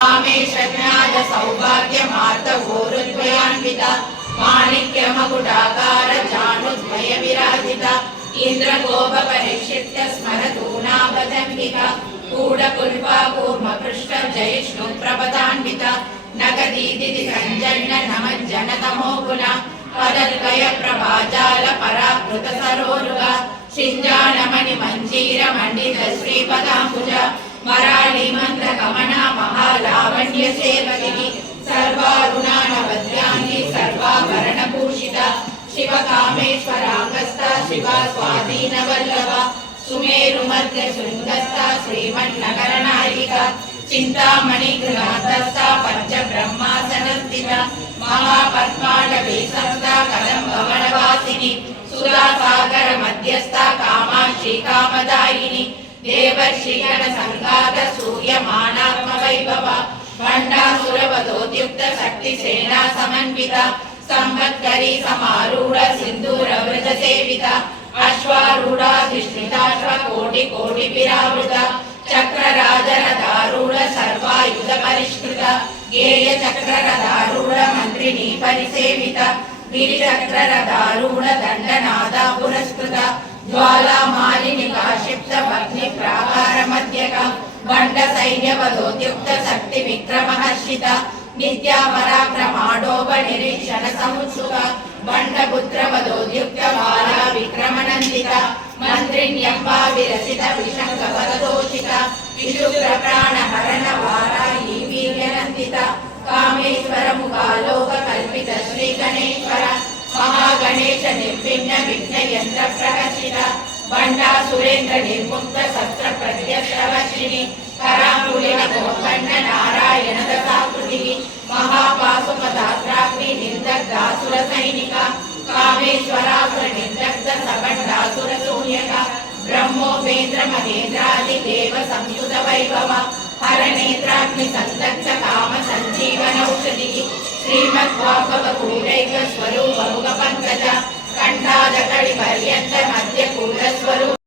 कामेशज्ञाय सौभाग्यमार्तगोरुद्वयान्विता माणिक्यमकुटाकार जानुद्वय विराजिता इन्द्रगोपपरिक्षिप्य स्मरतूनाभजन्विका कूढकुल्पा कूर्मपृष्ठ जयिष्णु प्रपदान्विता नगदीदिति सञ्जन्न नमज्जनतमो गुणा पदद्वय प्रभाजाल पराकृत सरोरुगा शिञ्जानमणि मञ्जीर मण्डित श्रीपदाम्बुज मराळी मंत्र गमना महालावण्य सेवकिनी सर्वारुणानवद्यांगी सर्वाभरणभूषिता शिवकामेश्वरांगस्ता शिवा स्वाधीनवल्लभा सुमेरुमध्य शृङ्गस्ता श्रीमन्नगरनायिका चिन्तामणि गृहान्तस्था पंचब्रह्मासनस्थिता महापद्माडवी संस्था कदम्बवनवासिनी सुधासागर मध्यस्था कामाक्षी कामदायिनी देवर्षिगण संघात सूर्यमानात्म वैभव भंडासुरवधोद्युक्त शक्ति सेना समन्विता संवत्करी समारूढ़ सिंदूर व्रज सेविता अश्वारूढ़ाधिष्ठिताश्व कोटि कोटि विरावृता चक्रराजरथारूढ़ सर्वायुध परिष्कृता गेय चक्ररथारूढ़ मंत्रिणी परिसेविता गिरिचक्ररथारूढ़ दंडनादा पुरस्कृता ज्वाला मालिनी काशिप्त भग्नि प्राकार मध्यका बंड सैन्य वधोद्युक्त शक्ति विक्रम हर्षिता नित्या पराक्रमाडोप निरीक्षण समुत्सुका बंड पुत्र वधोद्युक्त बाला विक्रम नंदिता मंत्रिण्यंबा विरसित विशंक वरदोषिता विशुक्र प्राण हरण वाराही वीर्य नंदिता कामेश्वर मुखालोक कल्पित श्री गणेश्वर महागणेश निर्विघ्न विघ्न यंत्र प्रकर्षिता बंडा सुरेंद्र निर्मुक्त शस्त्र प्रत्यक्षवर्षिणी करांगुलिन गोकर्ण नारायण दशाकृति महापाशुपदाग्नि निर्दग्धासुर सैनिका कामेश्वरासुर निर्दग्ध सगंडासुर शून्यका ब्रह्मोपेन्द्र महेन्द्रादि देव संयुत वैभव हर नेत्राग्नि संदग्ध काम संजीवन औषधि श्रीमद्भागवतूरैक स्वरूप मुख पंकज कंठादकड़ि पर्यंत मध्य कूल स्वरूप